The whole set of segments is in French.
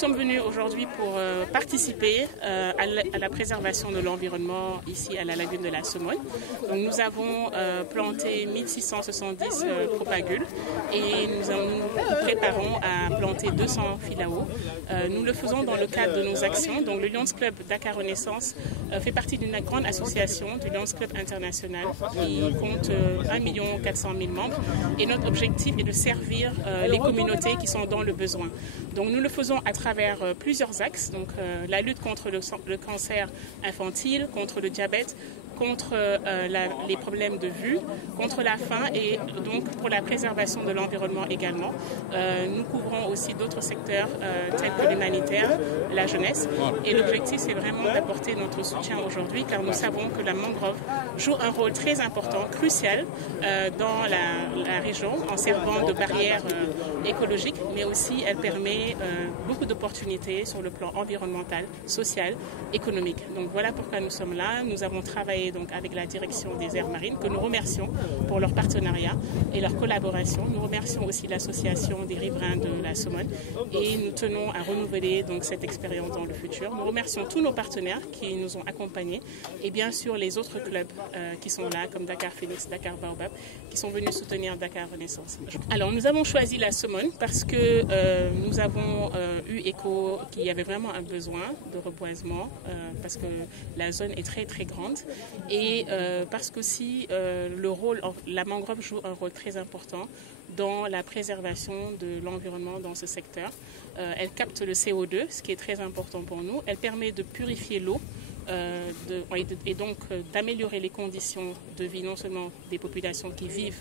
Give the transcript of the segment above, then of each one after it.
sommes venus aujourd'hui pour participer à la préservation de l'environnement ici à la lagune de la Somone. Donc, nous avons planté 1670 propagules et nous préparons à planter 200 filao. Nous le faisons dans le cadre de nos actions. Donc, le Lions Club Dakar Renaissance fait partie d'une grande association, du Lions Club International, qui compte 1 400 000 membres. Et notre objectif est de servir les communautés qui sont dans le besoin. Donc nous le faisons à travers plusieurs axes, donc la lutte contre le cancer infantile, contre le diabète, contre les problèmes de vue, contre la faim et donc pour la préservation de l'environnement également. Nous couvrons aussi d'autres secteurs tels que l'humanitaire, la jeunesse. Et l'objectif, c'est vraiment d'apporter notre soutien aujourd'hui car nous savons que la mangrove joue un rôle très important, crucial dans la région en servant de barrière écologique, mais aussi elle permet beaucoup d'opportunités sur le plan environnemental, social, économique. Donc voilà pourquoi nous sommes là. Nous avons travaillé donc avec la direction des aires marines que nous remercions pour leur partenariat et leur collaboration. Nous remercions aussi l'association des riverains de la Somone et nous tenons à renouveler donc cette expérience dans le futur. Nous remercions tous nos partenaires qui nous ont accompagnés et bien sûr les autres clubs qui sont là comme Dakar Phoenix, Dakar Baobab qui sont venus soutenir Dakar Renaissance. Alors nous avons choisi la Somone parce que nous avons eu écho qu'il y avait vraiment un besoin de reboisement parce que la zone est très très grande et parce qu'aussi la mangrove joue un rôle très important dans la préservation de l'environnement dans ce secteur. Elle capte le CO2, ce qui est très important pour nous. Elle permet de purifier l'eau et donc d'améliorer les conditions de vie non seulement des populations qui vivent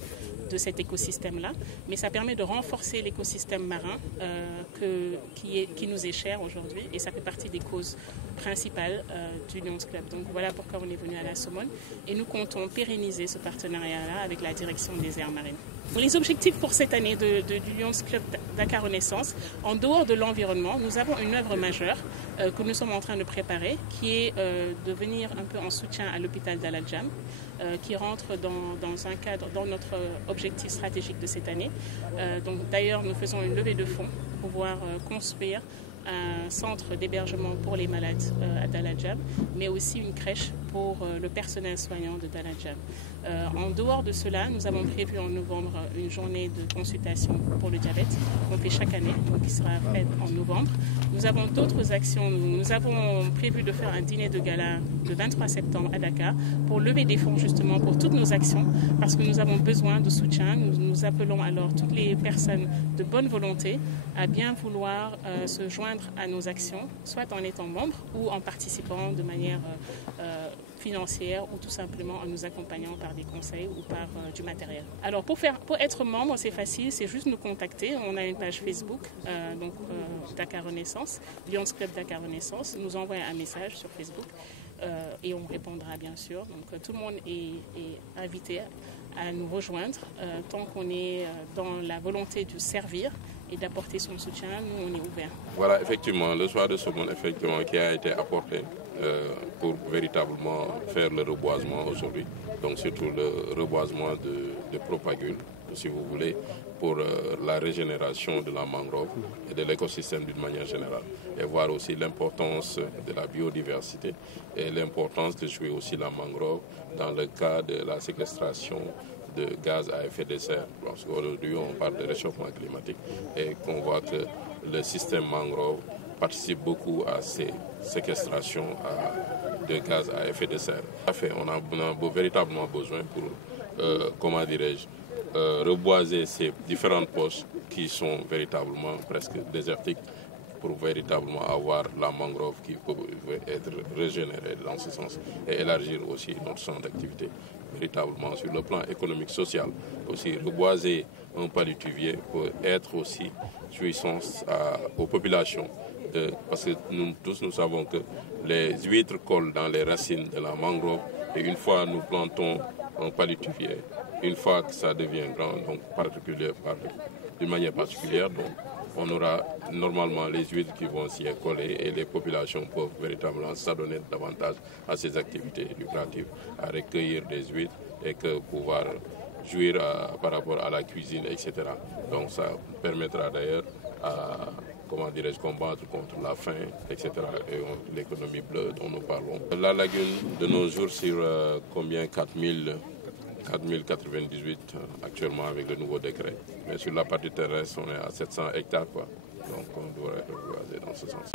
de cet écosystème-là, mais ça permet de renforcer l'écosystème marin qui nous est cher aujourd'hui et ça fait partie des causes principales du Lions Club. Donc voilà pourquoi on est venu à la Somone et nous comptons pérenniser ce partenariat-là avec la direction des aires marines. Les objectifs pour cette année du Lions Club Dakar Renaissance, en dehors de l'environnement, nous avons une œuvre majeure que nous sommes en train de préparer, qui est de venir un peu en soutien à l'hôpital d'Al Adjam, qui rentre dans notre objectif stratégique de cette année. Donc d'ailleurs, nous faisons une levée de fonds pour pouvoir construire un centre d'hébergement pour les malades à Dal Adjam, mais aussi une crèche pour le personnel soignant de Dal Adjam. En dehors de cela, nous avons prévu en novembre une journée de consultation pour le diabète qu'on fait chaque année, donc qui sera faite en novembre. Nous avons d'autres actions. Nous avons prévu de faire un dîner de gala le 23 septembre à Dakar pour lever des fonds justement pour toutes nos actions parce que nous avons besoin de soutien. Nous appelons alors toutes les personnes de bonne volonté à bien vouloir se joindre à nos actions, soit en étant membre ou en participant de manière financière ou tout simplement en nous accompagnant par des conseils ou par du matériel. Alors pour être membre, c'est facile, c'est juste nous contacter. On a une page Facebook, Dakar Renaissance, Lions Club Dakar Renaissance. Nous envoyer un message sur Facebook et on répondra bien sûr. Donc tout le monde est invité à nous rejoindre tant qu'on est dans la volonté de servir et d'apporter son soutien, nous on est ouvert. Voilà, effectivement, le choix de Somone qui a été apporté pour véritablement faire le reboisement aujourd'hui. Donc surtout le reboisement de propagules, si vous voulez, pour la régénération de la mangrove et de l'écosystème d'une manière générale. Et voir aussi l'importance de la biodiversité et l'importance de jouer aussi la mangrove dans le cas de la séquestration de gaz à effet de serre. Parce qu'aujourd'hui, on parle de réchauffement climatique et qu'on voit que le système mangrove participe beaucoup à ces séquestrations de gaz à effet de serre. On a véritablement besoin pour, reboiser ces différentes poches qui sont véritablement presque désertiques pour véritablement avoir la mangrove qui peut être régénérée dans ce sens et élargir aussi notre champ d'activité véritablement sur le plan économique, social. Aussi reboiser un paludivier peut être aussi jouissance aux populations parce que nous tous nous savons que les huîtres collent dans les racines de la mangrove et une fois nous plantons un paludivier, une fois que ça devient grand, donc d'une manière particulière, donc on aura normalement les huîtres qui vont s'y coller et les populations peuvent véritablement s'adonner davantage à ces activités lucratives, à recueillir des huîtres et que pouvoir jouir par rapport à la cuisine, etc. Donc ça permettra d'ailleurs comment dirais-je, combattre contre la faim, etc. Et l'économie bleue dont nous parlons. La lagune, de nos jours, sur combien 4098 actuellement avec le nouveau décret. Mais sur la partie terrestre, on est à 700 hectares, quoi. Donc on devrait reboiser dans ce sens.